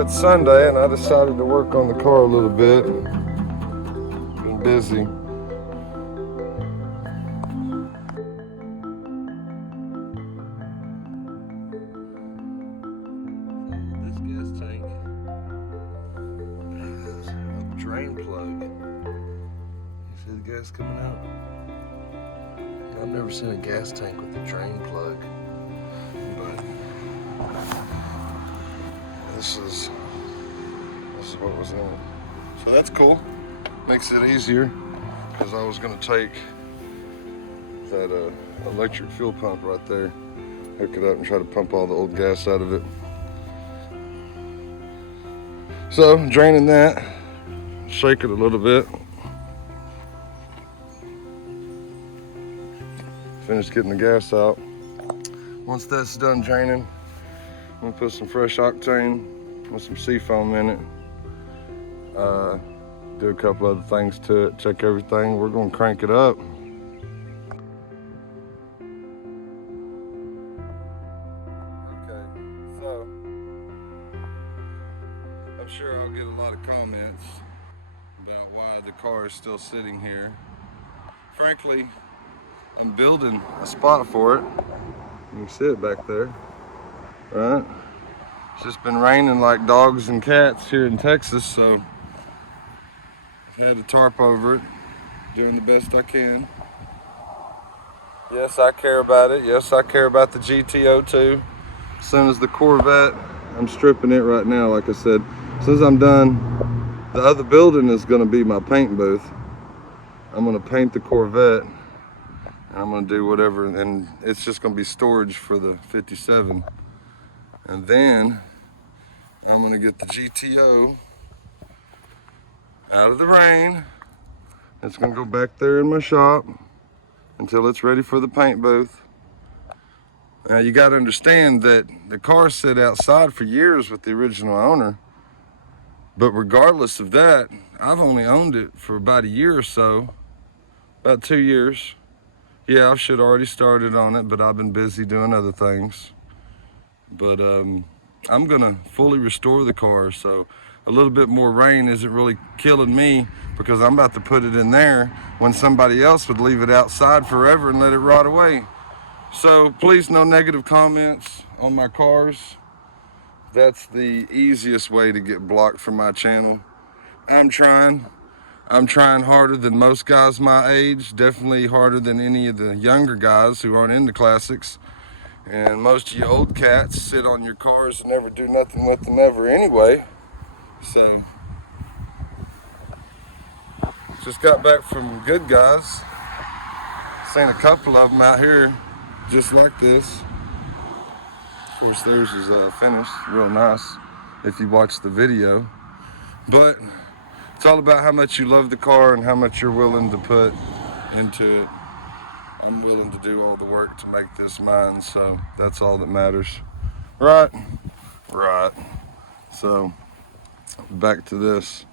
it's Sunday and I decided to work on the car a little bit. Been busy. This gas tank has a drain plug. You see the gas coming out? I've never seen a gas tank with a drain plug, but this is what was in it. So that's cool. Makes it easier because I was going to take that electric fuel pump right there, hook it up and try to pump all the old gas out of it. So draining that, shake it a little bit. Finished getting the gas out. Once that's done draining, I'm gonna put some fresh octane with some seafoam in it. Do a couple other things to it, check everything. We're gonna crank it up. Okay, so I'm sure I'll get a lot of comments about why the car is still sitting here. Frankly, I'm building a spot for it. You can see it back there, right? It's just been raining like dogs and cats here in Texas, so I've had to tarp over it, doing the best I can. Yes, I care about it. Yes, I care about the GTO too. As soon as the Corvette, I'm stripping it right now, like I said. As soon as I'm done, the other building is gonna be my paint booth. I'm gonna paint the Corvette, and I'm gonna do whatever, and it's just gonna be storage for the 57. And then I'm gonna get the GTO out of the rain. It's gonna go back there in my shop until it's ready for the paint booth. Now you gotta understand that the car sat outside for years with the original owner, but regardless of that, I've only owned it for about a year or so, about 2 years. Yeah, I should already started on it, but I've been busy doing other things. But I'm gonna fully restore the car, so a little bit more rain isn't really killing me, because I'm about to put it in there when somebody else would leave it outside forever and let it rot away. So please, no negative comments on my cars. That's the easiest way to get blocked from my channel. I'm trying harder than most guys my age, definitely harder than any of the younger guys who aren't into classics. And most of you old cats sit on your cars and never do nothing with them ever anyway. So, just got back from Good Guys. Seen a couple of them out here just like this. Of course, theirs is finished, real nice if you watch the video. But it's all about how much you love the car and how much you're willing to put into it. I'm willing to do all the work to make this mine, so that's all that matters. Right? Right. So, back to this.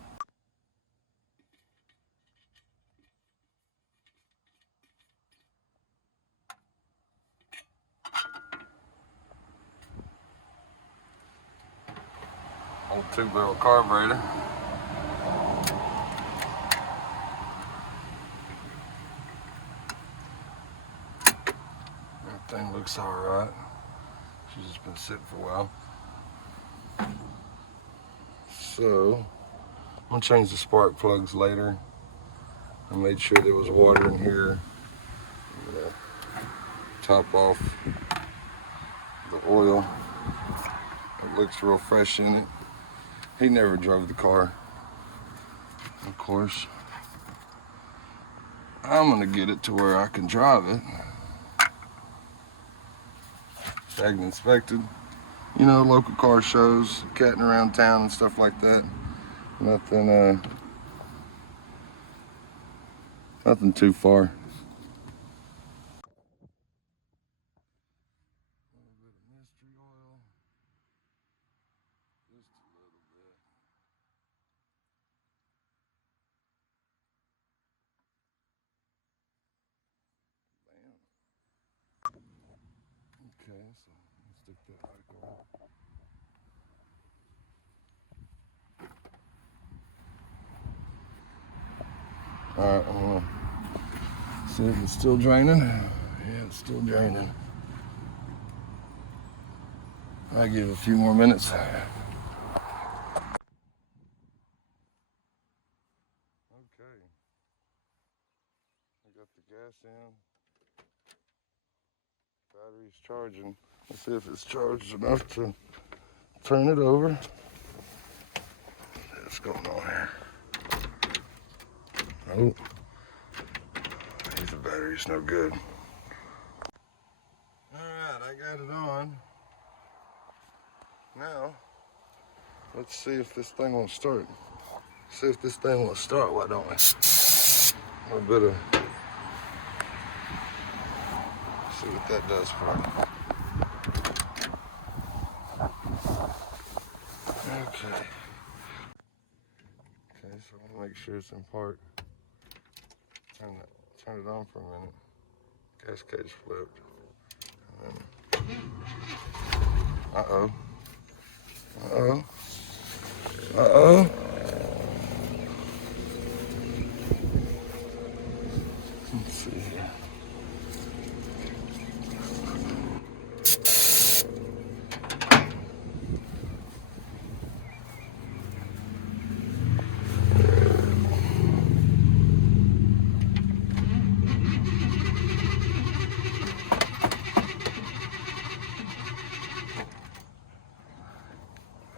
Old 2-barrel carburetor. Everything looks all right. She's just been sitting for a while. So, I'm gonna change the spark plugs later. I made sure there was water in here. I'm gonna top off the oil. It looks real fresh in it. He never drove the car, of course. I'm gonna get it to where I can drive it. Tagged and inspected. You know, local car shows, catting around town and stuff like that. Nothing too far. Okay, so let's stick that back on. All right, I'm gonna see if it's still draining. Yeah, it's still draining. I'll give it a few more minutes. Okay. I got the gas in. Battery's charging. Let's see if it's charged enough to turn it over. What's going on here? Oh, the battery's no good. All right, I got it on. Now, let's see if this thing won't start. See if this thing won't start, why don't we? A little bit of, see what that does for it. Okay. Okay, so I want to make sure it's in park. Turn it on for a minute. Gas cage flipped. Uh-oh. Uh-oh. Uh-oh. Let's see here.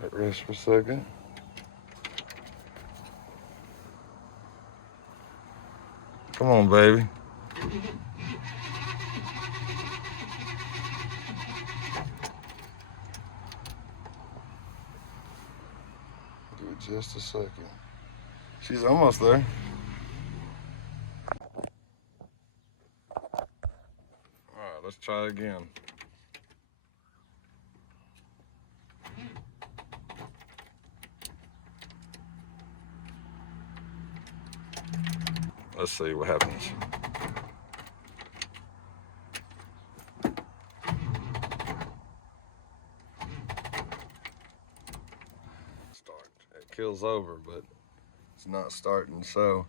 Let it rest for a second. Come on, baby. Give it just a second. She's almost there. All right, let's try it again. Let's see what happens. Start. It kills over, but it's not starting. So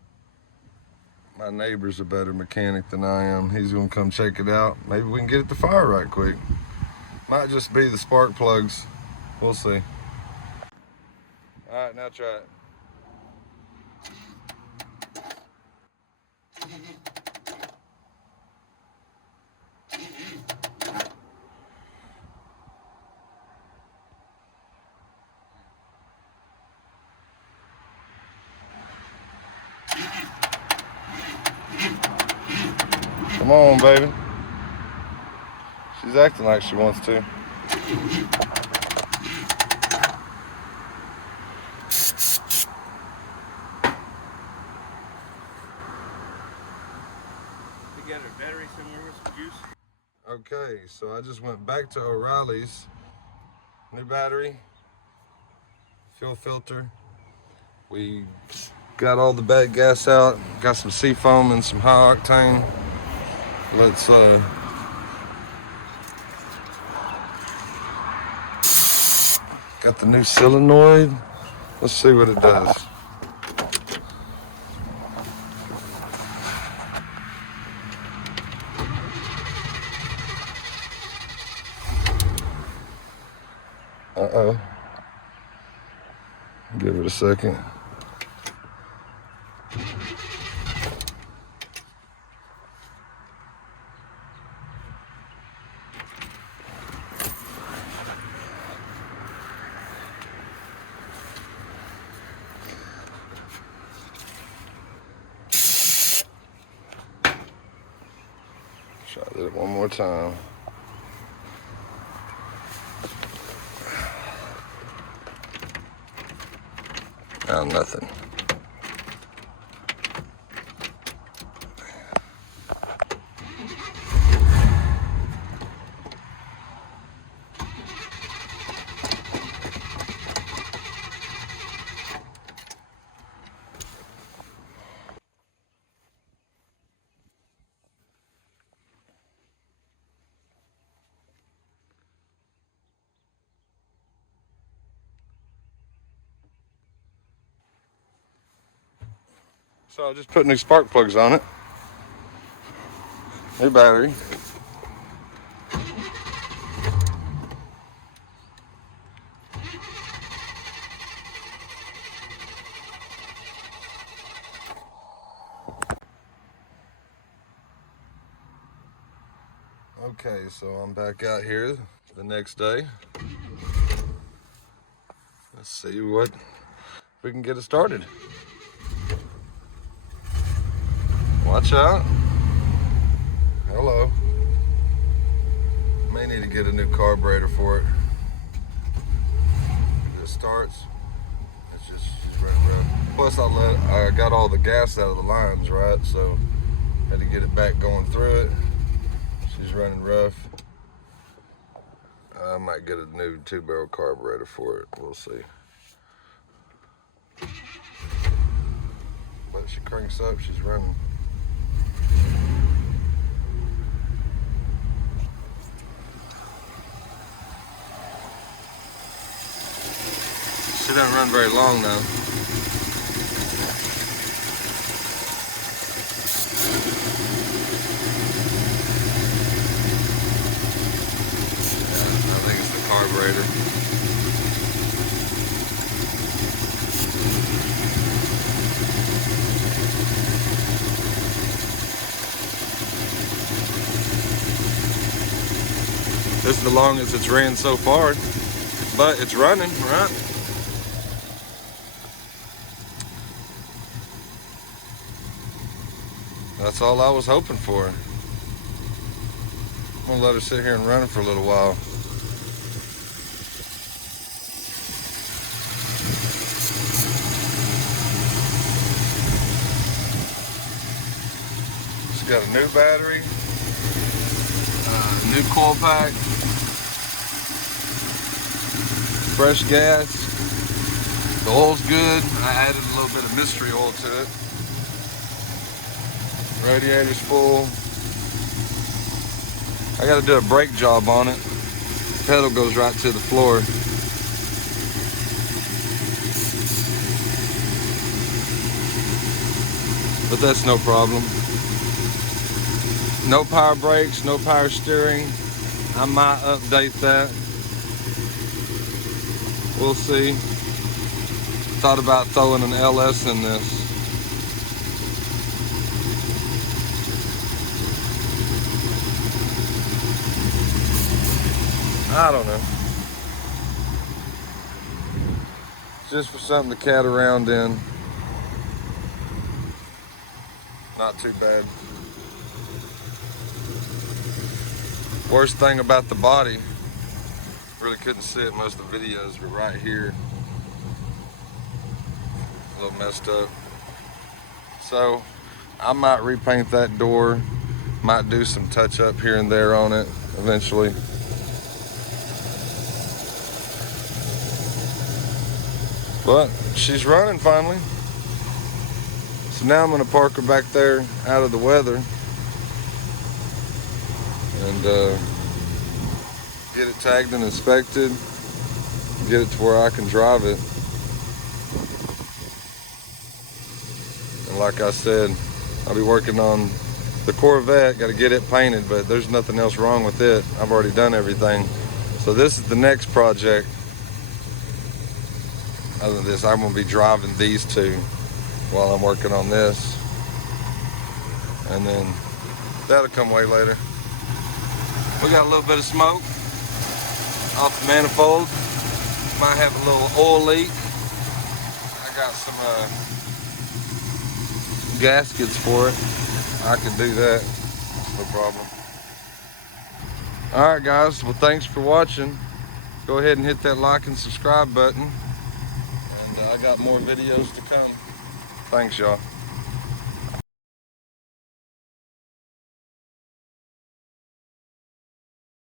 my neighbor's a better mechanic than I am. He's gonna come check it out. Maybe we can get it to fire right quick. Might just be the spark plugs. We'll see. All right, now try it. Come on, baby. She's acting like she wants to. To get her battery somewhere with some juice. Okay, so I just went back to O'Reilly's. New battery, fuel filter. We got all the bad gas out. Got some seafoam and some high octane. Let's got the new solenoid. Let's see what it does. Uh-oh. Give it a second. Try that one more time. Oh, nothing. So I just put new spark plugs on it. New battery. Okay, so I'm back out here the next day. Let's see what we can get it started. Watch out. Hello. May need to get a new carburetor for it. It starts. It's just running rough. Plus I got all the gas out of the lines, right? So had to get it back going through it. She's running rough. I might get a new 2-barrel carburetor for it. We'll see. But she cranks up, she's running. She doesn't run very long though. I think it's the carburetor. This is the longest it's ran so far, but it's running, right? That's all I was hoping for. I'm gonna let her sit here and run for a little while. She's got a new battery, new coil pack, fresh gas. The oil's good. I added a little bit of mystery oil to it. Radiator's full. I gotta do a brake job on it. Pedal goes right to the floor. But that's no problem. No power brakes, no power steering. I might update that. We'll see. Thought about throwing an LS in this. I don't know. Just for something to cat around in. Not too bad. Worst thing about the body, really couldn't see it most of the videos, but right here, a little messed up. So I might repaint that door, might do some touch up here and there on it eventually. But she's running finally. So now I'm gonna park her back there out of the weather and get it tagged and inspected, get it to where I can drive it. And like I said, I'll be working on the Corvette, gotta get it painted, but there's nothing else wrong with it. I've already done everything. So this is the next project. Other than this, I'm gonna be driving these two while I'm working on this. And then that'll come way later. We got a little bit of smoke off the manifold. Might have a little oil leak. I got some gaskets for it. I can do that, no problem. All right guys, well thanks for watching. Go ahead and hit that like and subscribe button. I got more videos to come. Thanks, y'all.